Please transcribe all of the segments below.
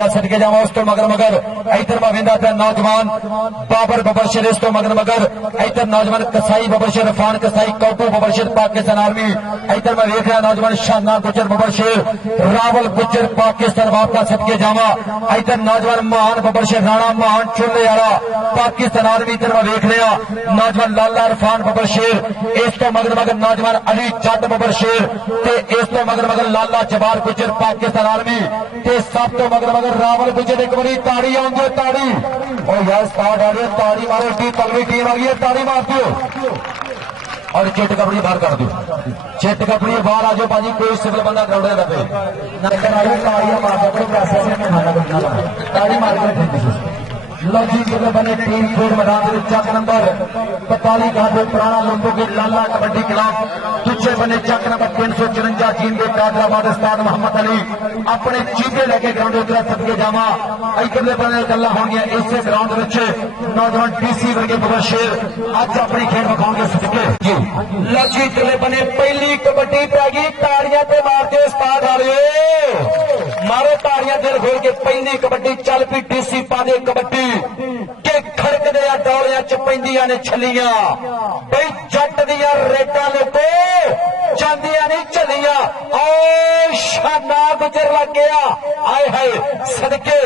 सदके जावा उस तो मगर मगर इधर में वेंदा था नौजवान बाबर बबरशर इस तो मगर मगर इधर नौजवान कसाई बबरशर इरफान कसाई कौटू बबरशर पाकिस्तान आर्मी इधर में देख रहा नौजवान शाहना गुजर बबरशर रावल गुजर पाकिस्तान वापस सदके जावा इधर नौजवान महान बबरशर राणा महान चुनने वाला पाकिस्तान आर्मी इधर में देख रहा नौजवान लाला इरफान बबरशर इस तो मगर मगर नौजवान अली जट बबरशर इस तो मगर मगर लाला जबार गुजर पाकिस्तान आर्मी सब तो मगर मगर रावल गुजर एक बारी ताड़ी आउंदी है ताड़ी और यार स्टार्ट आ रही है ताड़ी मारो टी तगड़ी टीम आ गई है ताड़ी मार दो और चिट कपड़ी बाहर कर दो चिट कपड़ी बाहर आ जाओ भाजी कोई सिविल बंदा ग्राउंड में लगे ताड़ियां मार दो ताड़ी मार कर लौजी के बने टीम खेल मैदान चक नंबर 45 का पुराना लोगों की लाला कबड्डी क्लब दूसरे बने चक नंबर 354 चीन के कादराबाद उस्ताद मोहम्मद अली अपने चीते लेके ग्राउंड उतरा सदके जावा इधरले बने गल्ला होंगे इस ग्राउंड नौजवान डीसी वर्गे बबरशर अज अपनी खेल विखाओगे सदके जी लौजी इधरले बने पहली कबड्डी पै गई ताड़ियां ते मारते उस्ताद वाले मारो ताड़ियां दिल खोल के पहली कबड्डी चल पी डीसी पादे कबड्डी के खड़कदे डौलियां च पैंदियां ने छलियां बई जट दियां रेटां लोको जांदियां नहीं चलियां और शाना गुजर लग गया आए हाय सदके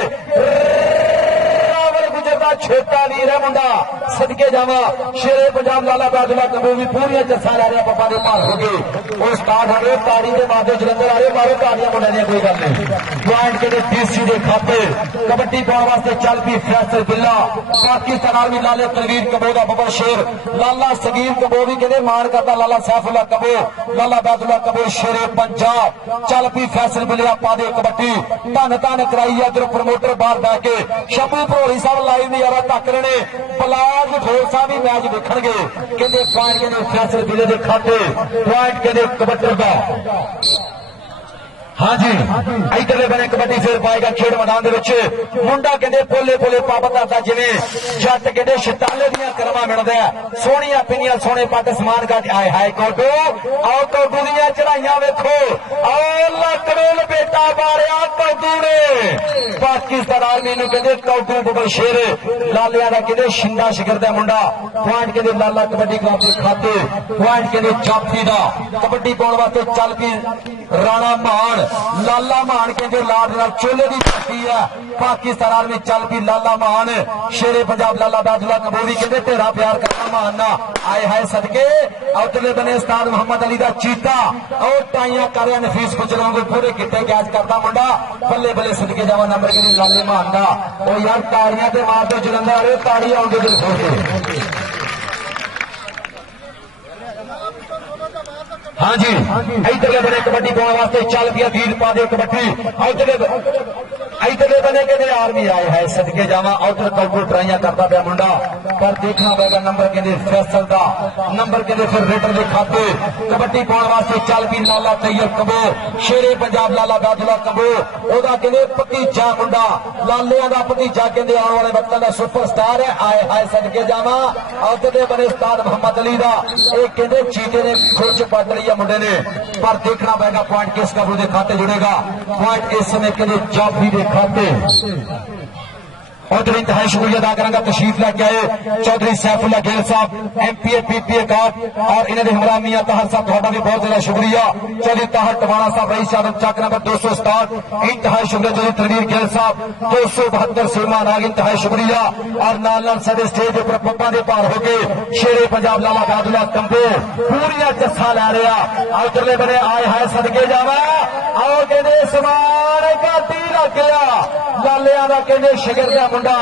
छोटा वीर है मुंडा सदके जावा शेरे पंजाब लाला बादला कबू भी पूरी जस्सा ला रहा पप्पा के भार हो गए और स्टार्ट हो गए ताड़ी के मादे जलंधर आ रहे मारो ताड़ियां मुंडे ने कोई गल नहीं पॉइंट के डीसी के खाते कबड्डी पाने वास्ते चल पी फैसल बिल्ला पाकिस्तान आर्मी लाले तलवीर कबो का बबरशर लाला सगीर कबो भी कहते मान करता लाला सैफुल्ला कबो लाला बादला कबो शेरे पंजाब चल पी फैसल बिल्ला पादे कबड्डी धन धन कराई इधर प्रमोटर बाहर बह के शबू भरोली साहब लाइव नजारा तक रहे ने बलाज ढोल साहब भी मैच देखणगे कहते पॉइंट कहते फैसल बिले के खाते पॉइंट कहते कबड्डी का हाँ जी इधरले बने कबड्डी फिर पाएगा खेड मैदान मुंडा कहते पोले पोले पापत आता जिवें जट कहते शताले दियां कर्मा मिलदा सोहणियां पिनियां सोहणे पट समान का आए हाय कोटू आओ कोटू दियां चढ़ाइयां वेखो आओ लकड़ोल बेटा मारिया कोटू ने पाकिस्तान आर्मी नूं कहते कोटू बबरशर लालिया का कहते शिंदा शिखर दा मुंडा पॉइंट कहते लाला कबड्डी क्लब के खाते पॉइंट कहते जाफी दा कबड्डी पाउण वास्ते चल पी राणा मान लाला मान कहते लाड चोले की छुट्टी है पाकिस्तान आर्मी चल पी लाला मान शेरे पंजाब लाला बादला कबूरी कहते तेरा प्यार करना मानना आए हाय सदके उतरले बने उस्ताद मोहम्मद अली का चीता और टाइयां कर रहा नफीस गुजरों को पूरे किट्टे कैच करता मुंडा बल्ले बल्ले सदके जावा नंबर के लाले मान का और यार ताड़ियां ते मार दो जलंधर आ रहे ताड़ी आउंदे दिल खोल हाँ जी इधरले बने कबड्डी पाने वास्ते चल पिया तीर पा दे कबड्डी इधरले बने कहते आर्मी आए है सदके जावा उधर कबू ट्राइयां करता पाया मुंडा पर देखना पड़ेगा नंबर कहते फैसल का नंबर कहते फिर रेडर के खाते कबड्डी पाने वास्ते चल पी लाला तैयब कबो शेरे पंजाब लाला बादला कबो ओदा कहते भतीजा मुंडा लालिया का भतीजा कहते आने वाले वक्त का सुपरस्टार है आए हाय सदके जावा उधरले बने उस्ताद मोहम्मद अली का एक कहते चीते ने खुर्च पट लिया मुंडे ने पर देखना पड़ेगा पॉइंट किस कबू के खाते जुड़ेगा पॉइंट इस समय कहते जाफी के खाते और इंतहाई शुक्रिया अदा करा तशरीफ लैके आए चौधरी सैफुल्ला गेल साहब एमपीए पीपीए कार्ड और इन्होंने हमरा मियां ताहर साहब थोड़ा भी बहुत ज्यादा शुक्रिया चौधरी ताहर टवाणा साहब रईस आदम चक नंबर 267 इंतहाई शुक्रिया चौधरी तनवीर गेल साहब 272 सुरमा नाग इंतहाई शुक्रिया और नाल नाल साडे स्टेज पर पप्पा के पार हो गए शेरे पंजाब लाला बादला कंबो पूरी जस्सा लै रहा उधरले बने आए हाय सदके जावा आओ कहते समान का ती लग गया लालिया का कहते शिगर का मुंडा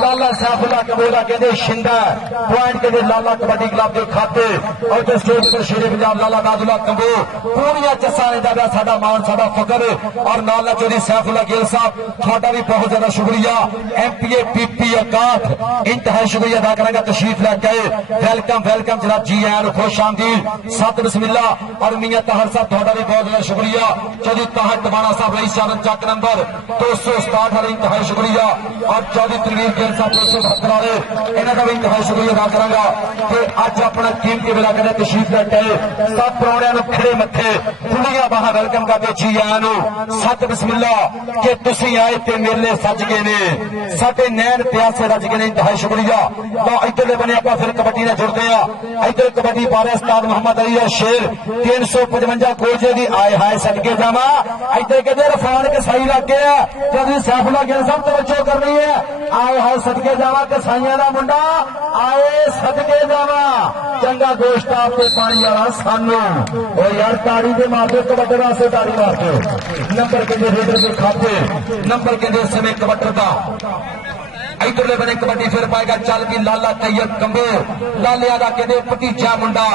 लाला सैफुल्ला कबूला कहते शिंदा पॉइंट कहते लाला कबड्डी क्लब के खाते और स्टेज पर शेरे पंजाब लाला बादला कंबो पूरी जस्सा लेंदा साडा मान साडा फकर और नाला चौधरी सैफुल्ला गेल साहब थोड़ा भी बहुत ज्यादा शुक्रिया एमपीए पीपीए कार्ड इंतहाई शुक्रिया अदा करांगा तशरीफ लैके आए वेलकम वेलकम जनाब जी आए खुश आमदीद सत बिस्मिल्ला और मियां ताहर साहब थोड़ा भी बहुत ज्यादा शुक्रिया चौधरी ताहर टवाणा साहब रईस आदम चक नंबर 267 इंतहाई शुक्रिया और चौधरी तनवीर गिल साहब 272 वाले इन्हों का भी इंतहाई शुक्रिया अदा करांगा कि अज अपना कीमती वेला कदे तशरीफ लेके आए सब प्राणियां खड़े मथे खुलियां बाहां वेलकम करके जी आया नु सत बिस्मिल्ला कि तुसीं आए ते मेले सज गए ने साडे नैन प्यासे रज गए ने इंतहाई शुक्रिया। तो इधरले बने आप फिर कबड्डी ने जुड़ते हैं इधर कबड्डी पा रहे उस्ताद मोहम्मद अली और शेर 355 गोजे की आए हाय सदके जावा इधर कहते रफान कसाई लागे चौधरी सैफुल्ला गिल साहब तवज्जो करनी है आए हाय सदके जावा कसाइया का मुंडा आए सदके जावा चंगा गोश्त आपके पानी वाला सानू और यार ताड़ी के मारते कबड्डी वास्ते ताड़ी मारते नंबर कहते रेडर के खाते नंबर कहते इस समय कबड्डी का इधरले बने कबड्डी फिर पाएगा चल भी लाला तैयब कंबो लालिया का कहते भतीजा मुंडा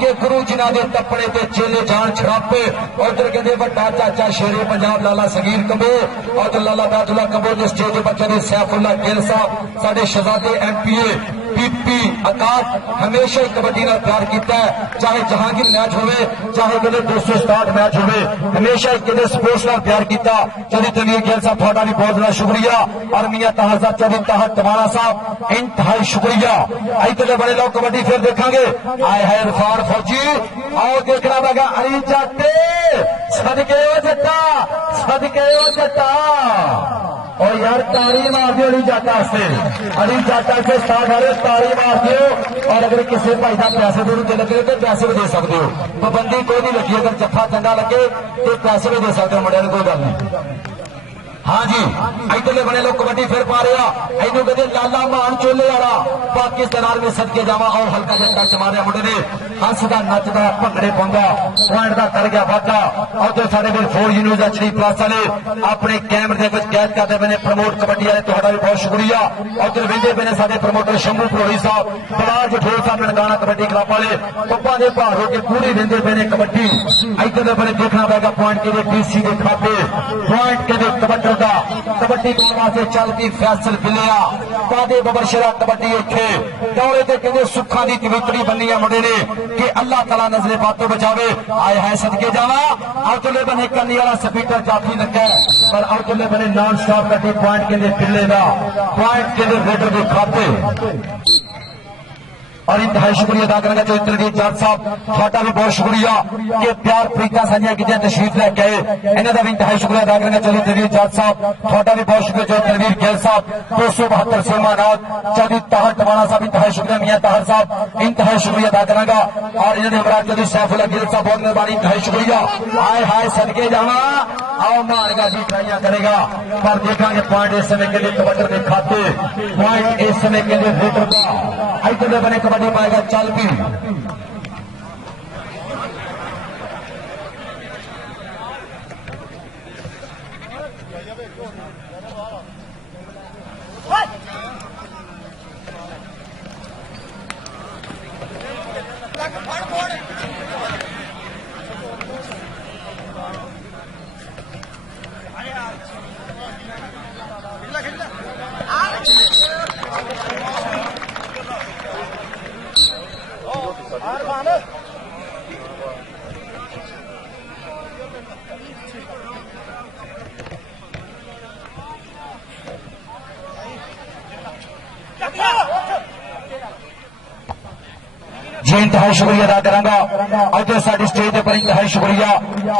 के गुरु जिन्हों के टप्पड़े ते चेले जान छड़ापे उधर कहते बड़ा चाचा शेरे पंजाब लाला सगीर कंबो और लाला बैतुल्ला कंबो के स्टेज पर चले सैफुल्ला गिल साहब साडे शहजादे MPA पीपी आकाश हमेशा ही कबड्डी का प्यार किया है चाहे जहांगीर मैच होवे चाहे कहते 267 मैच होवे हमेशा ही कहते स्पोर्ट्स का प्यार किया। चौधरी तनवीर गिल साहब थोड़ा भी बहुत बड़ा शुक्रिया और मियां ताहर साहब चौधरी ताहर टवाणा साहब इंतहाई शुक्रिया। इतने बड़े लोग कबड्डी फिर देखेंगे आए है इरफान फौजी आओ देखना पड़ेगा अली जाते सदके जट्टा सदके जट्टा और यार ताड़ी मार दियो अली जाटा से अली जाटा से स्टार्ट हो रहे ताड़ी मार दियो और अगर किसी भाई का पैसे दे लगे तो पैसे भी दे सकते हो पाबंदी कोई नहीं लगी अगर जफा चंगा लगे तो पैसे भी दे सकते हो मुंडे कोई गल नहीं। हाँ जी इधरले बने लोग कबड्डी फिर पा रहे इनू कहते लाला मान चोले वाला पाकिस्तान आर्मी सदके जावा और हल्का झंडा चमा रहा मुंडे ने हंसदा नचदा भंगड़े पाउंदा पॉइंट का कर गया वाधा और तो साढ़े फिर 4 न्यूज़ HD प्लस वाले अपने कैमरे के कैद करते मैंने प्रमोट कबड्डी वाले तुहाडा भी बहुत शुक्रिया। और तो वेंदे पे ने साडे प्रमोटर शंभू भरोड़ी साहब बलाज ठोर साहब ननकाना कबड्डी क्लब वाले पप्पा दे भार होके पूरी वेंदे पे ने कबड्डी इधरले बने देखना पड़ेगा पॉइंट के DC के खाते पॉइंट के कबड्डी कबड्डी वास्ते चल पी फैसल बिलिया पादे बबरशरा कबड्डी इत्थे दौरे ते कहते सुखा दी कवितरी बनी है मुंडे ने कि अल्लाह तआला नजरे बातों बचावे आए है सदके जावा अवतले बने करनी वाला स्पीकर जाफी लगा पर अवतले बने नॉन स्टॉप कटी पॉइंट के पिल्ले का पॉइंट के रेडर के खाते और इंतहाई शुक्रिया अदा करेंगे जो तनवीर जट साहब थोड़ा भी बहुत शुक्रिया कि प्यार प्रीता साझिया की तशरीफ लैके आए इन्हों का भी इंतहाई शुक्रिया अदा करेंगे चौधरी तनवीर जट साहब थोड़ा भी बहुत शुक्रिया जो तनवीर गिल साहब 272 सेमानाथ चौधरी ताहर टवाणा साहब इंतहाई शुक्रिया मियां ताहर साहब इंतहाई शुक्रिया अदा करेंगे और इन्होंने बड़ा चौधरी सैफुल्ला गिल साहब बहुत मेहरबानी इंतहाई शुक्रिया आए हाय सदके जावा आओ मारगा जी ट्राइयां करेगा पर देखेंगे पॉइंट इस समय के लिए कबड्डी के खाते पॉइंट इस समय के लिए रेडर का इधर बने कबड्डी पाएगा चल भी जी इंतहाई शुक्रिया अदा करांगा अज साडी स्टेज पर इंतहाई शुक्रिया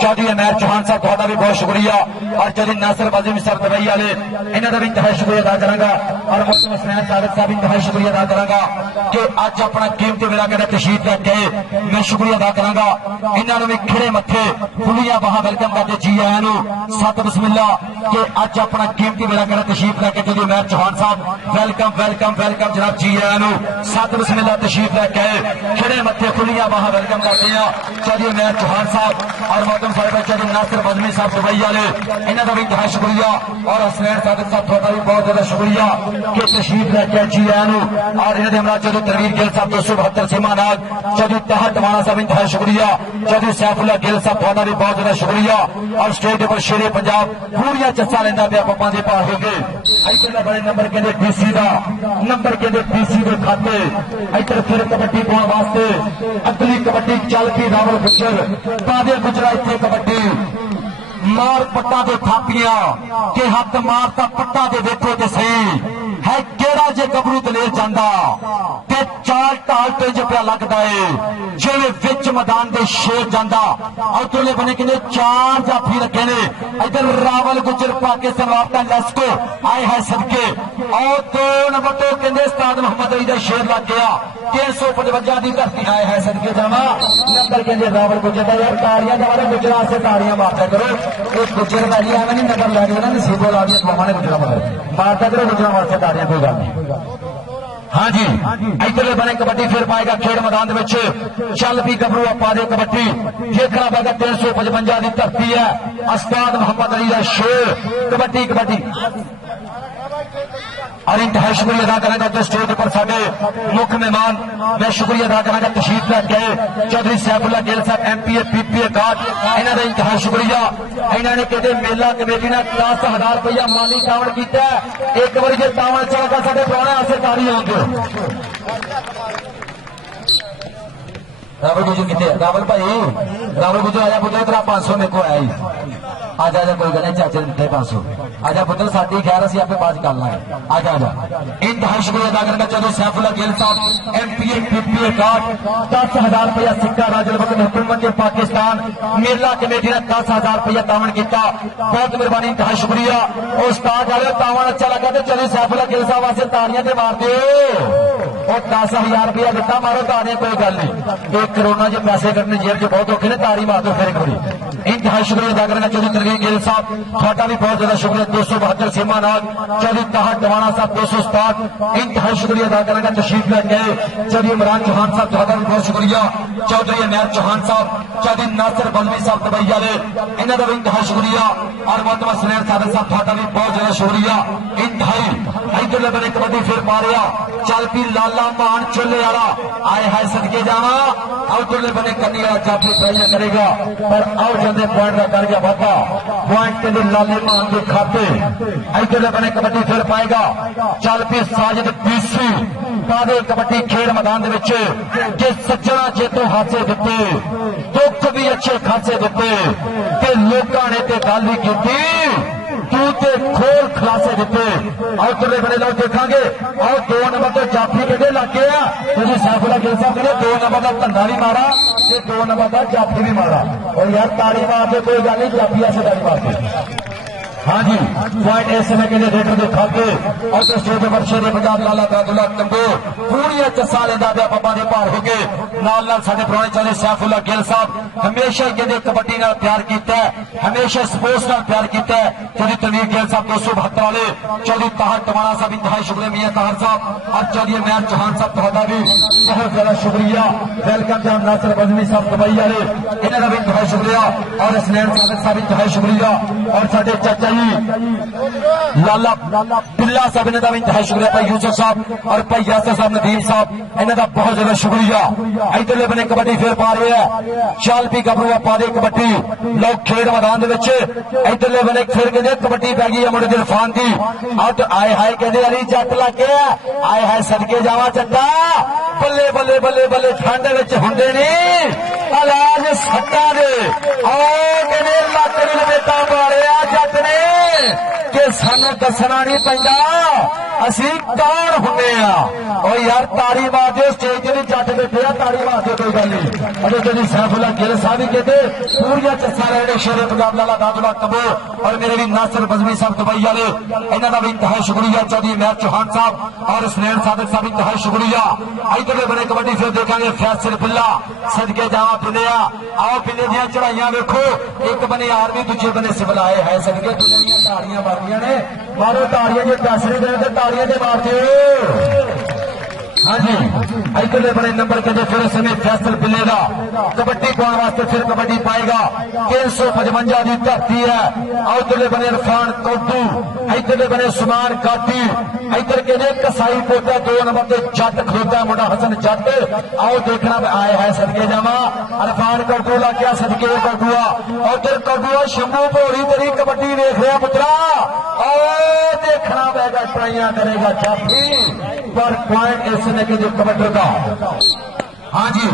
चौधरी अमैर चौहान साहब थोड़ा भी बहुत शुक्रिया और चौधरी नासिर बाजिम साहब दुबई वाले इन्हों का भी इंतहाई शुक्रिया अदा करांगा और मुफ्ती हुसैन सादिक साहब इंतहाई शुक्रिया अदा करांगा कि अज अपना कीमती वेला कदे तशरीफ लेके आए मैं शुक्रिया अदा करांगा इन्होंने भी खड़े मथे खुलियां बाहां वेलकम करते जी आया नु सत बिस्मिल्ला कि अज अपना कीमती वेला कदे तशरीफ लेके चौधरी अमैर चौहान साहब वेलकम वेलकम वेलकम जनाब जी आया नु सत बिस्मिल्ला तशरीफ लेके आए खड़े मथे खुलियां बाहां वेलकम करते हैं चौधरी अमैर चौहान साहब और मोहतरम साहिब चौधरी नासिर बजमी साहब दुबई वाले इन्हों का भी इंतहाई शुक्रिया और हुसैन सादिक साहब थोड़ा भी बहुत ज्यादा शुक्रिया कि तशरीफ लेके जी आया नु और इन्होंने हमारा चौधरी तनवीर गिल साहब 272 सेमानाथ चौधरी ताहर टवाणा साहब इंतहाई शुक्रिया चौधरी सैफुल्ला गिल साहब थोड़ा भी बहुत ज्यादा शुक्रिया और स्टेज पर शेरे पंजाब पूरिया चस्सा लेंदा पिया पप्पा दे भार हो गए इधर बड़े नंबर कहते DC का नंबर कहते DC के खाते इधर फिर कबड्डी पाने वास्ते अगली कबड्डी चल पी रावल गुजर पादे गुजरा इतने कबड्डी मार पट्टा दे थापियां के हथ मारता पट्टा दे देखो ते सही है केड़ा जे गबरू दलेर जांदा ते चाल ढाल ते जपिया लगदा है जिवें विच मैदान दे शेर जांदा उधरले बने कहंदे चार जाफी रखे ने इधर रावल गुजर पाकिस्तान वापता लस्को आए है सदके और 2 नंबर तो कहंदे उस्ताद मोहम्मद अली दा शेर लग गया 355 दी धरती आए है सदके जावा नंबर कहंदे रावल गुजर दा यार ताड़ियां दवारे गुजरा से ताड़ियां मारता करो एक गुजर वाली आवे नहीं नंबर लग गया ना नसीबो ला दिया मामा ने गुजरा मारता करो गुजरा वास्ते ताड़ियां कोई गल नहीं। हाँ जी इधर बने कबड्डी फिर पाएगा खेड मैदान चल भी गबरू पा दे कबड्डी देखना पड़ेगा 355 की धरती है उस्ताद मोहम्मद अली का शेर कबड्डी कबड्डी और इंतहा शुक्रिया अदा करेंगे तो स्टेज पर साडे मुख्य मेहमान मैं शुक्रिया अदा करेंगे तशरीफ लैके आए चौधरी सैफुल्ला गिल साहब MPA PPA कार्ड इन्हों का इंतहा शुक्रिया इन्होंने कहते मेला कमेटी ने 10,000 रुपया माली तावण किया एक बार जो तावण चलता साडे पुराने आसे तारी आउंदे रावल गुजर कितने रावल भाई रावल गुजर आजा पुत्र तेरा 500 मेरे को आया आजा आजा कोई गल नहीं चाचे ने 500 आजा पुत्र साडी खैर असं आपे बात कर लाए आजा आजा इंतहा शुक्रिया अदा करना चौधरी सैफुल्ला गिल साहब MPA PPA कार्ड 10,000 रुपया सिक्का राजल वक्त हुकूमत पाकिस्तान मेला कमेटी ने 10,000 रुपया तावण किया बहुत मेहरबानी इंतहा शुक्रिया उस्ताद आए तावण अच्छा लगा तो चौधरी सैफुल्ला गिल साहब वास्ते ताड़ियां ते मार दो और 10,000 रुपया दिता मारो ताड़ियां कोई गल नहीं एक कोरोना जो पैसे कटने जेब च बहुत औखे ने ताड़ी मार दो फिर एक बारी इंतहा शुक्रिया अदा करना चौधरी तरवीन गिल साहब थोड़ा भी बहुत ज्यादा शुक्रिया 272 सीमा नाग चौधरी ताहट टवाना साहब 267 इंतहा शुक्रिया अदा करेंगे तशरीफ लेके चौधरी इमरान चौहान साहब थोड़ा भी बहुत शुक्रिया चौधरी अनैर चौहान साहब चौधरी नासिर बलवी साहब दुबई वाले इन्हों का भी इंतहा शुक्रिया और मोहतरमा सुनैर सादक साहब थोड़ा भी बहुत ज्यादा शुक्रिया इंतहाई इधर बने कबड्डी फिर पा रहा चल पी लाला मान चोले वाला आए है सदके जावा उधरले बने कन्नी वाला जाफी ट्राई करेगा पर आओ जाते पॉइंट का कर गया वादा पॉइंट के लाले मान के खाते इधरले बने कबड्डी फिर पाएगा चल पी साजिद बीसी पादे कबड्डी खेल मैदान के सज्जना जेतों हासे दिते दुख भी अच्छे खासे दिते कि लोगों ने ते गल भी की तू ते खोल खलासे दिते और तुले बने लोग देखांगे और 2 नंबर तो जाफी कहते लग गया तुझे सैफुल्ला गिल साहब कहते 2 नंबर का धंधा भी मारा 2 नंबर का जाफी भी मारा और यार ताड़ी मारते कोई गल नहीं जाफी ऐसे ताड़ी मारते हाँ जी पॉइंट इस समय के लिए रेडर के खाते और स्टेज पर शेरे पंजाब लाला दादुल्ला तंबो पूरी चस्सा लेंदा पिया पप्पा दे भार हो गए नाल नाल साडे पुराने चले सैफुल्ला गिल साहब हमेशा ही कहते कबड्डी नाल प्यार कीता है हमेशा स्पोर्ट्स नाल प्यार कीता है चौधरी तनवीर गिल साहब 272 वाले चौधरी ताहर टवाना साहब इंतहाई शुक्रिया मियां ताहर साहब और चौधरी अनैर चौहान साहब तुहाडा भी बहुत ज्यादा शुक्रिया वेलकम जनाब नासिर बजमी साहब दुबई वाले इन्हां दा भी इंतहाई शुक्रिया और हसनैन साहब इंतहाई शुक्रिया और साडे चाचा लाला बिल्ला साहब इन्हों का भी इंतहा शुक्रिया भाई यूसुफ साहब और भाई यासर साहब नदीम साहब इन्हों का बहुत ज्यादा शुक्रिया इधरले बने कबड्डी फिर पा रहे हैं चाल भी गबरू पा दे कबड्डी लोग खेड मैदान इधरले बने फिर कहते कबड्डी पै गई है मुंडे इरफान की अब आए हाय कहते अली जट लग गया आए हाय सदके जावा चट्टा बल्ले बल्ले बल्ले बल्ले ठंड होंगे नहीं इलाज सट्टा दे लक लपेटा मारे जट ने कि सानू दसना नहीं पैंदा असी कौन हुंदे आ और यार ताड़ी मार दो स्टेज ते भी जट बैठे आ ताड़ी मार दो कोई गल नहीं अरे जी सैफुल्ला गिल साहब ही कहते पूरिया चस्सा रहे शेरे पंजाब लाला दादुल्ला तंबो और मेरे भी नासिर बजमी साहब दुबई वाले इन्हों का भी इंतहा शुक्रिया चौधरी अनैर चौहान साहब और सुनैन सादक साहब इंतहा शुक्रिया इधर बने कबड्डी फिर देखा फैसल बिल्ला सदके जावा पिलिया आओ पिले दियां चढ़ाइयां वेखो एक बने आर्मी दूजे बने सिविल आए है सदके पिले दियां ताड़ियां मारदियां ने मारो ताड़ियां जो पैसे नहीं देते ताड़ियां ते मारते हाँ जी इधरले बड़े नंबर के फिर समय फैसल पिले का कबड्डी पाने वास्ते फिर कबड्डी पाएगा 355 की धरती है उधरले बने इरफान कौटू इधरले बने सुमान काटी इधर के कसाई पोता 2 नंबर से जट खलोता मुंडा हसन जट आओ देखना आए है सदके जावा इरफान कौटू लग गया सदके कौटूआ उधर कौटूआ शंभू भोरी तेरी कबड्डी देख रहा पुत्रा और देखना पड़ेगा ट्राइयां करेगा जाफी पर पॉइंट इस समय के जो कबड्डी का हाँ जी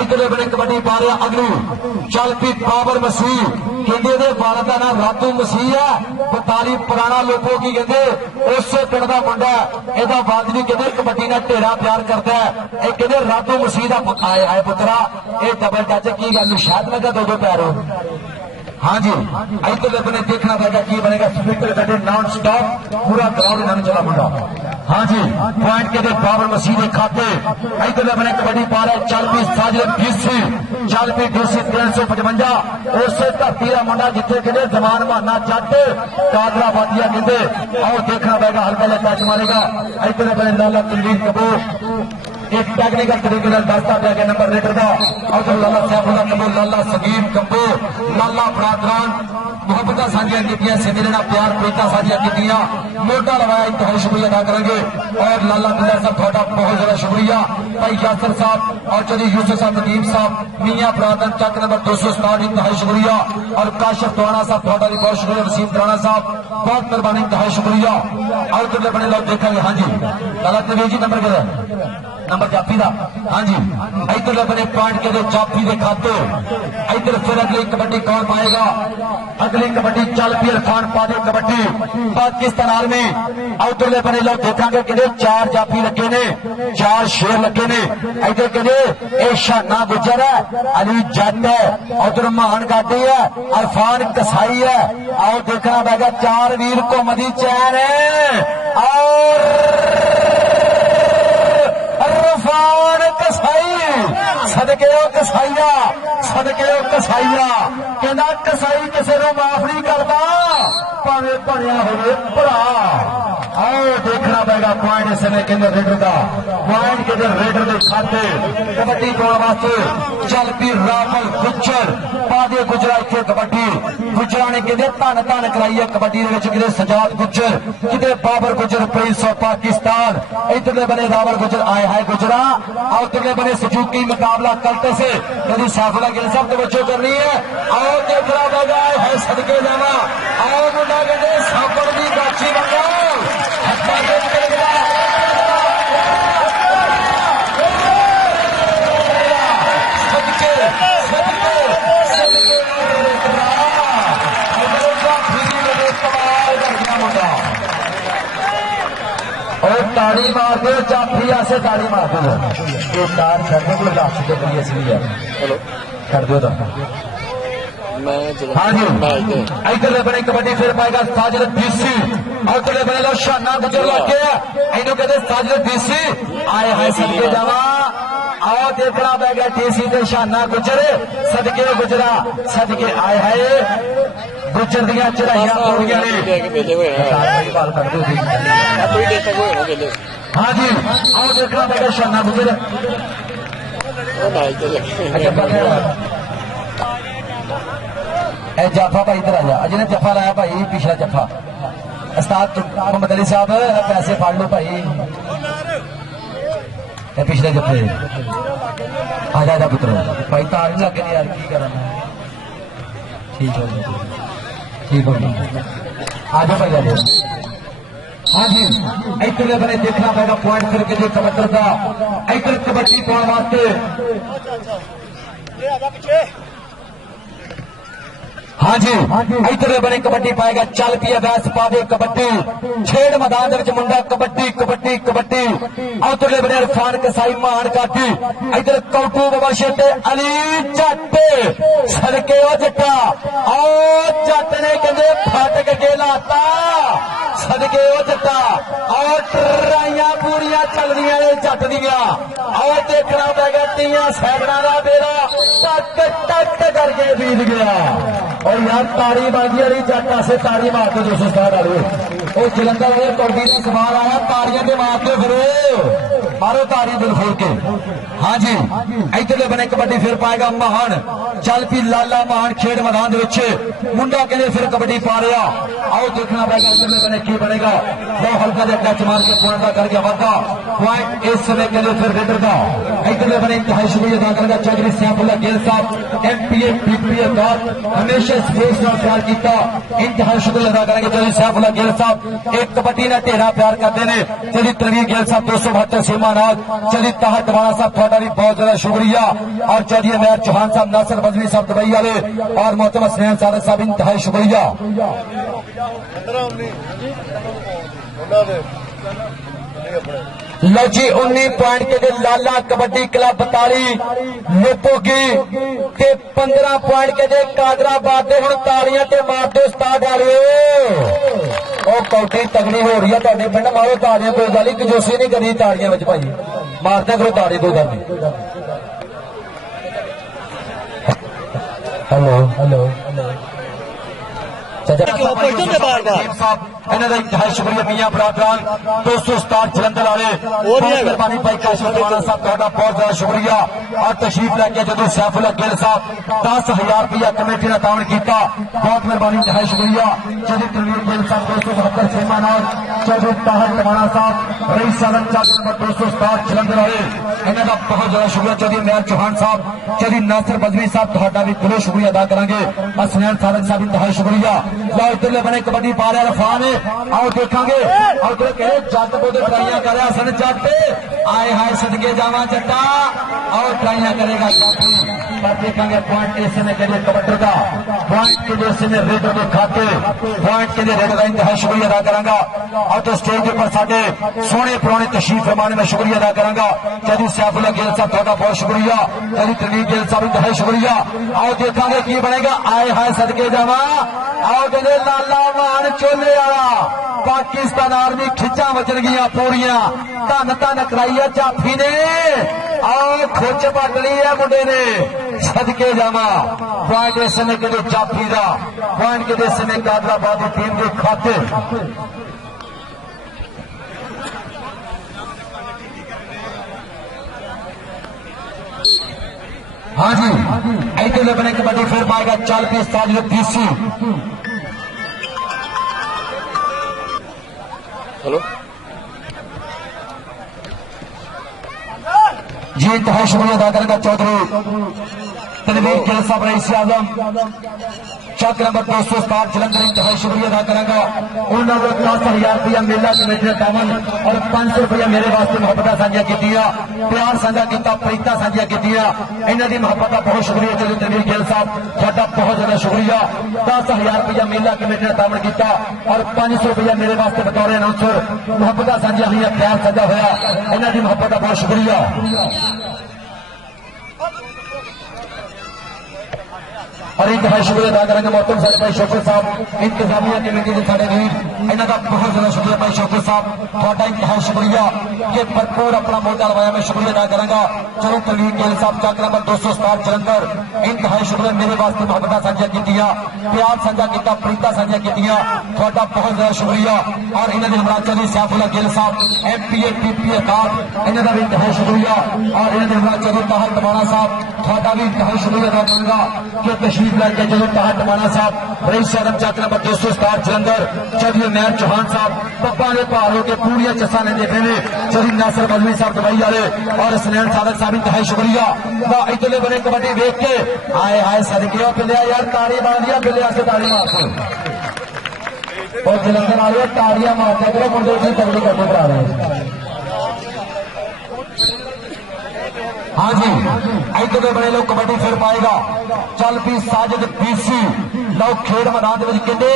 इधर बने कबड्डी पा रहे अगली चल पी बाबर मसीह कहते दे भारत का नाम रातू मसीह है 42 पुराना लोगों की कहते उस पिंड का मुंडा एदा वाजवी कहते कबड्डी ने ढेरा प्यार करता है ये कहते रातू मसीह का पकाया है पुत्रा ये डबल टच की गल शायद लगा दो पैरों हाँ जी इधर अपने देखना पड़ेगा की बनेगा स्पीकर कटे नॉन स्टॉप पूरा ग्राउंड इन्होंने चला मुंडा हाँ जी पॉइंट के बाबर मसीह के खाते इधर अपने कबड्डी पा रहे चल पी साजिद डीसी चल पी डीसी 355 उस धरती का मुंडा जिथे कहते जमान बहाना जट कादरा बादिया कहते और देखना पड़ेगा हल्का जहा टच मारेगा इधर अपने लाला कुलदीप कपूर एक टेक्निकल तरीके से दसता पा गया नंबर रेटर का और लाला सैफुल्ला कपूर लाला सगीम कपूर लाला बरादरान मोहब्बत साझिया की सिद्धे प्यार प्रीता साझिया की मोटा लगाया इंतहाई शुक्रिया अदा करेंगे और लाला दुल्ला साहब थोड़ा बहुत ज्यादा शुक्रिया भाई यासर साहब और चौधरी यूसुफ साहब नदीम साहब मियां बरादर चक नंबर 267 इंतहाई शुक्रिया और काशिफ दोना साहब थोड़ा भी बहुत शुक्रिया वसीम दोना साहब बहुत मेहरबानी इंतहाई शुक्रिया और तो बने लोग देखेंगे हाँ जी लाला तवीर जी नंबर क्या नंबर जाफी का हाँ जी इधर अपने पॉइंट के जाफी के खाते इधर फिर अगली कबड्डी कौन पाएगा अगली कबड्डी चल पी इरफान पादे कबड्डी पाकिस्तान आर्मी उधर अपने लोग देखेंगे कि 4 जाफी लगे ने 4 शेर लगे ने इधर कहते शाना गुजर है अली जट है उधर महान गाडी है इरफान कसाई है आओ देखना पड़ेगा 4 वीर को मदी चैन है और इरफान कसाई सदके कसाईया कहना कसाई किसी को माफ नहीं करता भावे भनिया हो भरा आओ देखना पड़ेगा पॉइंट इस समय केंद्र रेडर का पॉइंट केंद्र रेडर के खाते कबड्डी पाने वास्ते चल पी रामल गुजर पादे गुजरा इतने कबड्डी गुजरा ने कहते धन धन कराई है कबड्डी कि सजाद गुजर कि बाबर गुजर प्रिंस ऑफ पाकिस्तान इधरले बने रावल गुजर आए है गुजरा और उधरले बने सुजुकी मुकाबला करते से यदि सैफुल्ला गिल साहब तवज्जो करनी है और देखना पड़ेगा है सदके जावा और मुंडा कहते सापड़ की गाछी बंगा ताड़ी मार दो जाफी ऐसे ताड़ी मार दो ये तार करने को लाख के लिए इसलिए चलो कर दो हाँ जी इधर बने कबड्डी फिर पाएगा साजिद डीसी और उधर बने लो शाना गुजर लगे इन्हों कहते साजिद डीसी आए हैं सदके जावा आओ देखना पड़ेगा डीसी के शाना गुजर सदके गुजरा सदके आए है गुजर दिया चढ़ाइया पूरियां हाँ जी आओ देखना पड़ेगा शाना गुजर जाफा भाई इधर आ जा जिन्हें जफा लाया भाई पिछला जफा उस्ताद मोहम्मद अली साहब पैसे फाड़ लो भाई पिछले जफे आ जा पुत्र भाई तार नहीं लगे यार की करना ठीक हो गया आ जाओ भाई आ जाओ हाँ जी इधर बने देखना पड़ेगा पॉइंट करके जो कबड्डी का इधर कबड्डी पाने वास्ते हाँ जी इधर बने कबड्डी पाएगा चल पी अवैस पावे कबड्डी छेड़ मैदान मुंडा कबड्डी कबड्डी कबड्डी उधर बने इरफान कसाई मान काटी इधर कौटू बाबा शेटे अली जट सड़के जट्टा आओ जट ने कहते फाटक के लाता सदके जट्टा और ट्राइया पूरिया चल रही ने जट दिया और देखना पैगा टिया सैकड़ा का बेरा टक टक करके बीत गया और यार ताड़ी बाजी वाली जट से ताड़ी मार दो 260 वाले वो जलंधर में कौडी का सवाल आया ताड़ियां के मार दो फिर मारो ताड़ी दिल खोल के हाँ जी इधर बने कबड्डी फिर पाएगा महान चल पी लाला महान खेड मैदान मुंडा कहते फिर कबड्डी पा रहा आओ देखना पड़ेगा इधर बने की बनेगा बहुत हल्का जहा टच मार के पॉइंट का करके वादा पॉइंट इस समय कहते फिर रेडर का इधर बने इंतहाई शुक्रिया अदा करेगा चौधरी सैफुल्ला गिल साहब MPA BPA का हमेशा स्पेस का प्यार किया इंतहाई शुक्रिया अदा करेंगे चौधरी सैफुल्ला गिल साहब एक कबड्डी ने ढेरा प्यार करते हैं चौधरी तनवीर गिल साहब 272 सीमा नाल चौधरी ताहर टवाणा साहब थोड़ा भी बहुत ज्यादा शुक्रिया। और चौधरी अमैर चौहान साहब, नासिर बजवी साहब दुबई वाले और मोहतरम स्नेह सादक साहब इंतहाई शुक्रिया। लो जी 19 पॉइंट के लाला कबड्डी क्लब 42 लोपोगी ते 15 पॉइंट के कादराबाद दे हुण तालियां ते मार दो उस्ताद वाले। ओ कौटी तगड़ी हो रही है तुहाडे पिंड, मारो तालियां, कोई गल नहीं, कंजूसी नहीं करनी तालियां विच भाई, मारदे करो ताली, कोई गल नहीं। हेलो हेलो इंतहाई शुक्रिया मियां बरादरान 267 जलंधर वाले, मेहरबानी भाई काशिफ टवाणा साहब तुहाडा बहुत ज्यादा शुक्रिया। और तशरीफ लैके जो सैफुल्ला गिल साहब 10,000 रुपया कमेटी ने तावन किया, बहुत मेहरबानी, इंतहाई शुक्रिया। चौधरी तनवीर गिल साहब 272 सेमा नाल, चौधरी ताहर टवाणा साहब रईस साधन चार्ज नंबर 267 जलंधर वाले, इन्हों का बहुत ज्यादा शुक्रिया। चौधरी अमैर चौहान साहब, चौधरी नासिर बजवी साहब तुहाडा भी दिलों शुक्रिया अदा करांगे। असनैन सादक साहब इंतहाई शुक्रिया। लो इधरले बने कबड्डी पा रहा रफान है, आओ देखांगे। और कहे जट बोधे ट्राइयां कर रहा सन, जट आए हाय सदके जावा जट्टा, और ट्राइयां करेगा जट, पर देखेंगे पॉइंट ऐसे में करिए कबड्डी का पॉइंट के जैसे में रेडर के खाते पॉइंट के लिए रेडर का इंतहाई शुक्रिया अदा करांगा। और तो स्टेज के ऊपर साडे सोने पुराने तशरीफ फरमाने में शुक्रिया अदा करांगा। चौधरी सैफुल्ला गिल साहब तुहाडा बहुत शुक्रिया। चौधरी तनवीर गिल साहब इंतहाई शुक्रिया। आओ देखांगे की बनेगा, आए हाय सदके जावा। आओ कहते लाला मान चोले वाला पाकिस्तान आर्मी खिचा बचन गया पूरियां, धन धन कराई है जाफी ने, और खुच पट ली है मुंडे ने, सदके जावा। पॉइंट इस समय कहते जाफी का पॉइंट कहते इस समय कादराबाद की टीम के खाते। हाँ जी इधर बने कबड्डी फिर पाएगा, चल पे साजिद पीसी। हेलो जी इंतहाई शुक्रिया अदा करेगा चौधरी तनवीर गिल साहब रईस आजम चक नंबर 267 जलंधर, इंतहाई शुक्रिया अदा करेगा। उन्होंने 10,000 रुपया मेला कमेटी ने दामन और 500 रुपया मेरे वास्ते मुहब्बत साझा की, प्यार साझा किया, प्रीता साझा की, इन्हों की मुहब्बत का बहुत शुक्रिया। चौधरी तनवीर गिल साहब तुहाडा बहुत ज्यादा शुक्रिया। 10,000 रुपया मेला कमेटी ने दामन किया और 500 रुपया मेरे वास्ते बतौर अनाउंसर मुहब्बत साझा हुई, प्यार साझा होया, इन्हों की मुहब्बत का बहुत शुक्रिया। और इंतहाई शुक्रिया अदा करेंगे मोहतरम साहब भाई शौकत साहब इंतजामिया कमेटी के साढ़े वीर, इन्हों का बहुत ज्यादा शुक्रिया भाई शौकत साहब थोड़ा इंतहाई शुक्रिया कि भरपूर अपना मोटा लवाया, मैं शुक्रिया अदा करूंगा। चलो तनवीर गिल साहब चक नंबर 267 जलंधर, इंतहाई शुक्रिया मेरे वास्ते मुहब्बत साझा की, प्यार साझा किया, प्रीता साझा की, थोड़ा बहुत ज्यादा शुक्रिया। और इन्होंने हमारा चौधरी सैफुल्ला गिल साहब MPA PPA खाब, इन्हों का भी इंतहाई शुक्रिया। और इन्होंने हमारा चौधरी ताहर टवाणा साहब थोड़ा भी इंतहाई शुक्रिया अदा करूंगा कि लड़के चौधरी ताहर टवाणा साहब रईस आजम चक नंबर 267 जलंधर, चौधरी अमैर चौहान साहब पप्पा ने भार होकर पूरी चसा लेंदे पे ने, चौधरी नासिर बजवी साहब दुबई वाले और स्नेह सादक साहब इंतहाई शुक्रिया। इधरले बने कबड्डी वेख के आए हाय सदके पिलिया यार, ताड़ी मार दिया पिलिया से ताड़ी मार और जलंधर वाले ताड़ियां मारते करो, मुंडे की तगड़ी करते करा रहे। हाँ जी इधर बड़े लोग कबड्डी फिर पाएगा, चल पी साजिद पीसी लोग खेड मैदान कहते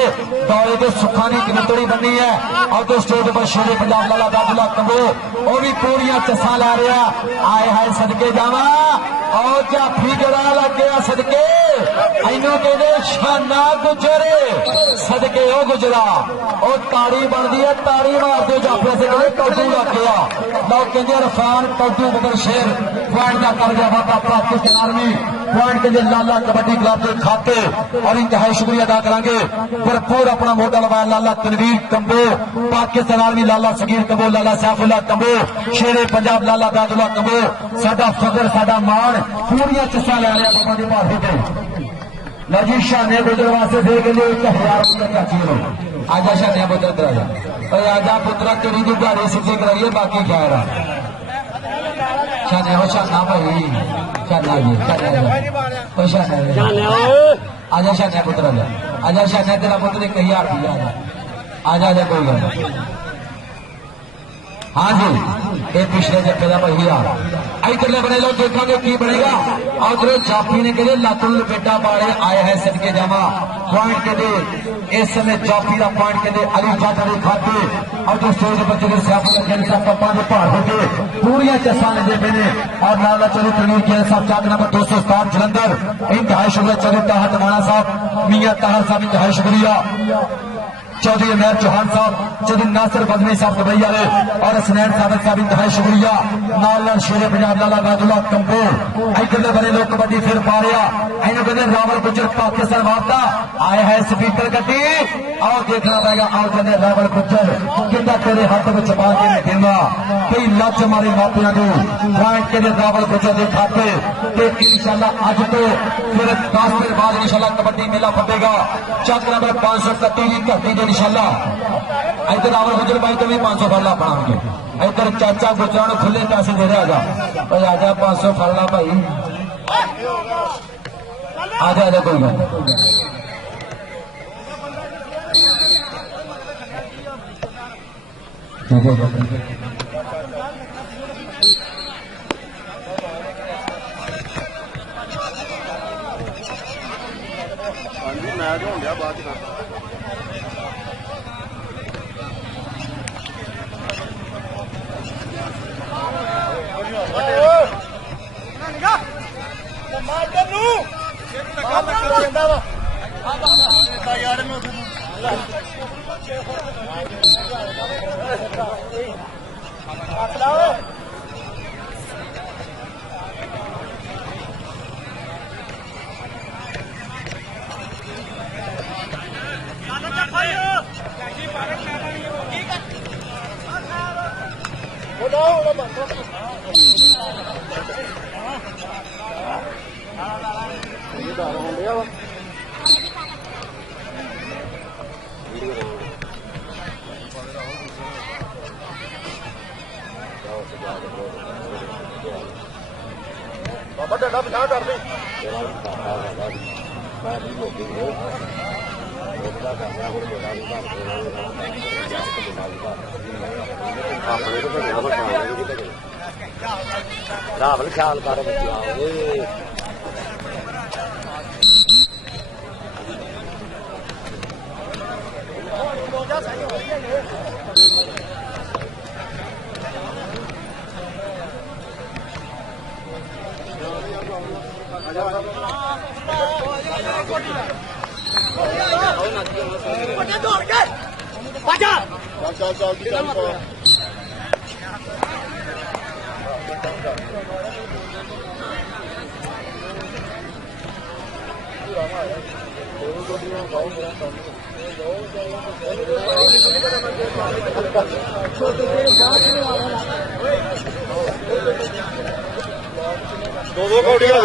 दौरे के सुखा की कमितड़ी बनी है। और तो स्टेज पर शेरे पंजाब लाला दादुला कंबो वह भी पूरियां चसा ला रहा, आए हाय सदके जावा। और जाफी जरा लग गया सदके, इनो कहते शाना गुजरे सदके ओ गुजरा, और ताड़ी बनती है, ताड़ी मार दो जाफे से कहते कौटू लग गया। लोग कहते रफान कौटू बदल शेर पॉइंट का कर गया बाबा पाकिस्तान आर्मी, पॉइंट के लिए लाला कबड्डी क्लब के खाते। और इंतहाई शुक्रिया अदा करेंगे, भरपूर अपना मोटा लवाया लाला तनवीर कंबो, पाकिस्तान आर्मी लाला सगीर कंबो, लाला सैफुल्ला कंबो, शेरे पंजाब लाला दादुला कंबो, साडा फखर साडा मान पूरियां चसा लै रहा बाबा की भार हो गई। जी शाने गुजर वास्ते दे के लिए 1000 रुपया चाहिए। आजा शाने पुत्र कराया, आजा पुत्रा तेरी की गाड़ी सीधी कराइए, बाकी खैर शाने हो शाना भाई, शाना जी शाना आजा शाना पुत्र आजा, शाना तेरा पुत्र 1000 रुपया आजा आजा कोई गल हाँ जी, ये पिछले जत्थे का भैया इधरले बने लोग देखोगे की बनेगा। और जो जाफी ने कहते लातू लपेटा पाड़े आए है सदके जावा पॉइंट कहते इस समय जाफी का पॉइंट कहते अली जाटा के खाते और जो स्टेज पर चले सियाफत पप्पा के भार होते पूरी चसा लेते पे और नाला चलो तनवीर के साहब चाक नंबर 267 जलंधर इंतहाई शुक्रिया चले ताहत माना साहब मियां ताहर साहब इंतहाई शुक्रिया चौधरी अमैर चौहान साहब चौधरी नासिर बदमी साहब दुबई वाले और हसनैन साबित साहब इंतहाई शुक्रिया नाल शेरे पंजाब लाला गादुल्ला कंपोर इधर बने लोग कबड्डी फिर पा रहा इन्हें कहते रावल गुजर पाकिस्तान वापदा आए है स्पीकर गड्डी और देखना पड़ेगा और कहते रावल गुजर किंदा तेरे हाथ में छपा के मैं देंगा कई लच हमारे मापिया को पॉइंट के रावल गुजर के खाते इंशाल्लाह अज तो फिर 10 दिन बाद इंशाल्लाह कबड्डी मेला फटेगा चक नंबर 531 की धरती जो इंशाल्लाह इधर रावल गुजर भाई तुम्हें 500 फरला बनाएंगे इधर चाचा गुजरा खुले पैसे दे रहे आजा आजा 500 फरला भाई आजा आजा कोई बात मैच हो गया बाद बाबा डंडा पिछा कर दी रावल ख्याल कर दो कौड़ियां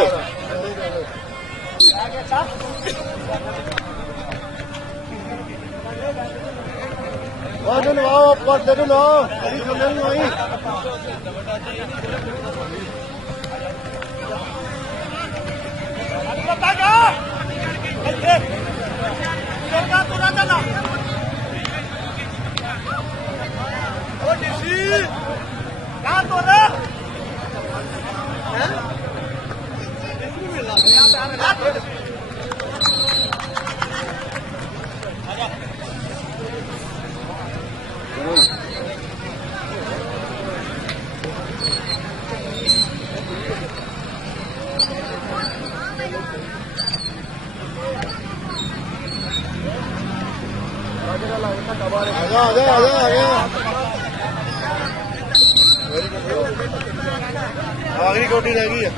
आखिरी कोटी रह गई है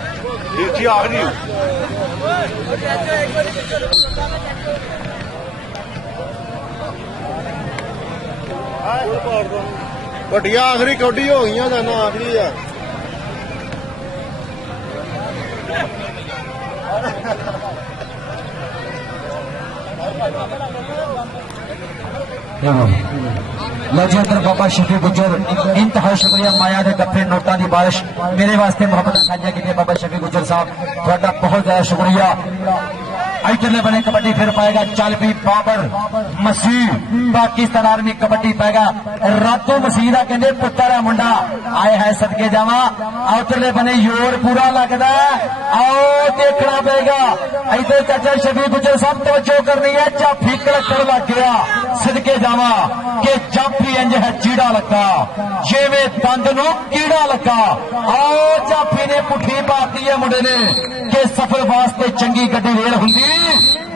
नीचे आखिरी ਵੱਡੀਆਂ आखिरी कोटी हो गई ना आखिरी है लजेंद्र बाबा शफी गुजर इंतहा शुक्रिया माया के डफे नोटा की बारिश मेरे वास्ते मोहब्बत साझा की बाबा शफी गुजर साहब थोड़ा बहुत ज्यादा शुक्रिया इधरले बने कबड्डी फिर पाएगा चल भी बाबर मसीह पाकिस्तान आर्मी कबड्डी पाएगा रातों मसीह का कहते पुत्र है मुंडा आए है सदके जावा उधरले बने योर पूरा लगता आओ देखना पेगा इधर चाचा शबी गुजर साहब तवज्जो करनी है जाफी कलक्टर लग गया सदके जावा के जाफी इंज है चीड़ा लगा जिवें दंद नूं कीड़ा लगा आओ जाफी ने पुठी पाती है मुंडे ने कि सफर वास्ते चंगी गड्डी रेल हुंदी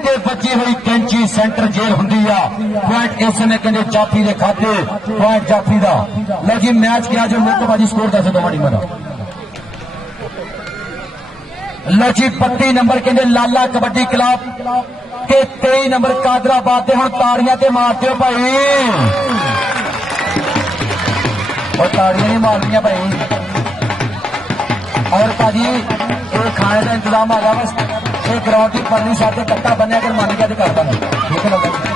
ते बची हुई कैंची सेंटर जेल हुंदी आ पॉइंट इस समय कहंदे जाफी दे खाते पॉइंट जाफी दा लो जी मैच क्या जो मुक्केबाजी स्कोर दस दो माड़ी मना लो जी 32 नंबर कहंदे लाला कबड्डी क्लब ते 23 नंबर कादराबाद दे हुण ताड़ियां ते मार दिओ भाई और ताड़ियां नहीं मारनियां भाई और भाजी ये खाने का इंतजाम आ गया बस ये ग्राउंड की परली साइड से कट्टा बनया अगर मान गया तो करता नहीं ठीक है ना